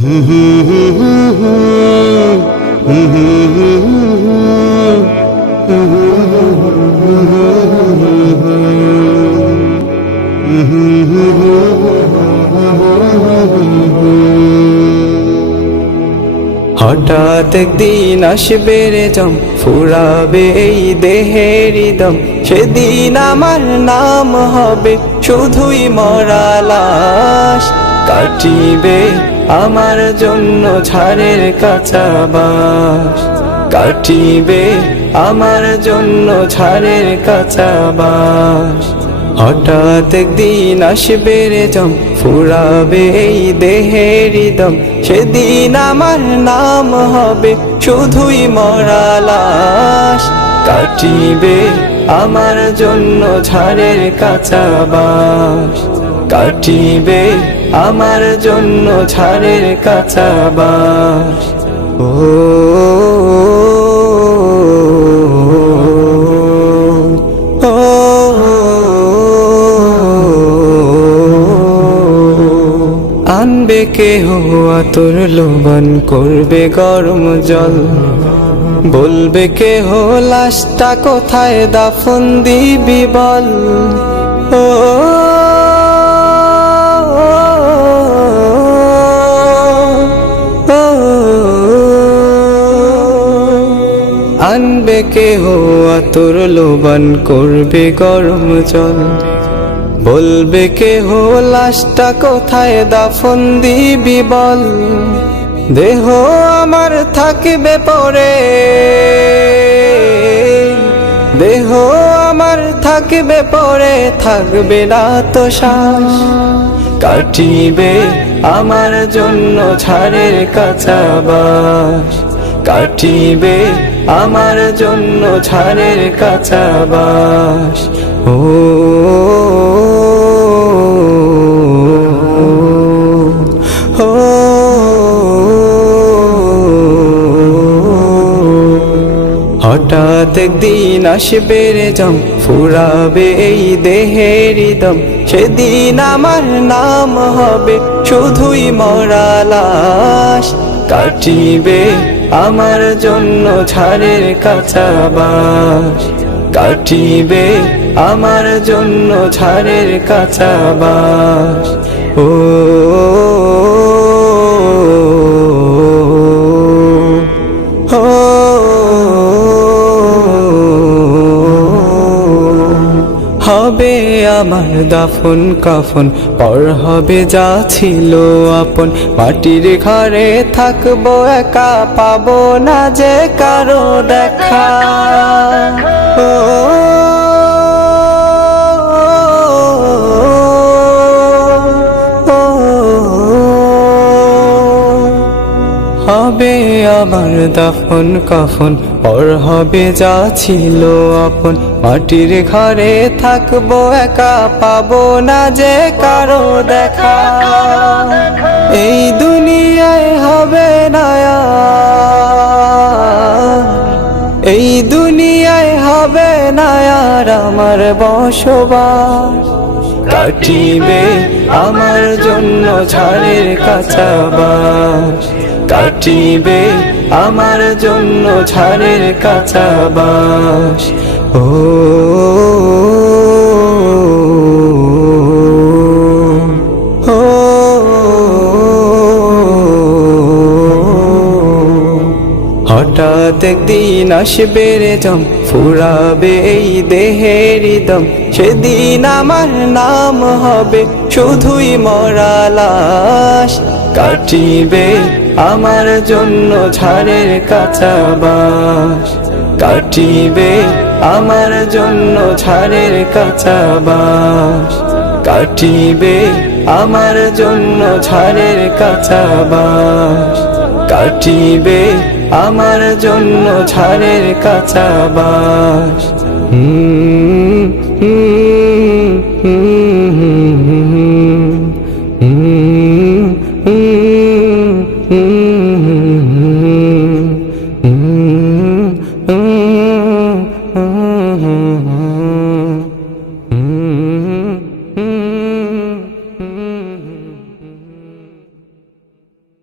হঠাৎ একদিন আসবে রে জম, ফুরাবে এই দেহের দম। সেদিন আমার নাম হবে শুধুই মরা লাশ। কাটিবে আমার জন্য ঝাড়ের কাঁচা বাঁশ, কাটিবে আমার জন্য ঝাড়ের কাঁচা বাঁশ। হঠাৎ একদিন আসবে রে জম, ফুরাবে এই দেহের দম। সেদিন আমার নাম হবে শুধুই মরা লাশ। কাটিবে আমার জন্য ঝাড়ের কাঁচা বাঁশ, কাটিবে আমার জন্য ঝাড়ের কাঁচা বাঁশ। ও আনবে কেহ আতর লোবান, করবে গরম জল। বলবে কেহ লাশটা কোথায় দাফন দিবি বল। ও আনবে কেহ আতর লোবান, করবে গরম জল। বলবে কেহ লাশটা কোথায় দাফন দিবি বল। দেহ আমার থাকবে পরে, দেহ আমার থাকবে পরে, থাকবে না তো শ্বাস। কাটিবে আমার জন্য ঝাড়ের কাঁচা বাঁশ, কাটিবে আমার জন্য ঝাড়ের কাঁচা বাঁশ। ও হঠাৎ একদিন আসবে রে জম, ফুরাবে এই দেহের দম। সেদিন আমার নাম হবে শুধুই মরা লাশ। কাটিবে আমার জন্য ঝাড়ের কাঁচা বাঁশ, কাটিবে আমার জন্য ঝাড়ের কাঁচা বাঁশ। ও হবে আমার দাফন কাফন, পর হবে যা ছিল আপন। মাটির ঘরে থাকবো একা, পাবো না যে কারো দেখা। ও হবে আমার দাফন কাফন, পর হবে যা ছিল আপন। মাটির ঘরে থাকবো একা, পাবো না যে কারো দেখা। এই দুনিয়ায় হবে না আর, এই দুনিয়ায় হবে না আর আমার বসবাস। কাটিবে আমার জন্য ঝাড়ের কাঁচা বাঁশ, কাটিবে আমার জন্য ঝাড়ের কাঁচা বাঁশ। ও হঠাৎ একদিন আসবে রে জম, ফুরাবে এই দেহের দম। সেদিন আমার নাম হবে শুধুই মরা লাশ। কাটিবে আমার জন্য ঝাড়ের কাঁচা বাঁশ, কাটিবে আমার জন্য ঝাড়ের কাঁচা বাঁশ, কাটিবে আমার জন্য ঝাড়ের কাঁচা বাঁশ, কাটিবে আমার জন্য ঝাড়ের কাঁচা বাঁশ। হুম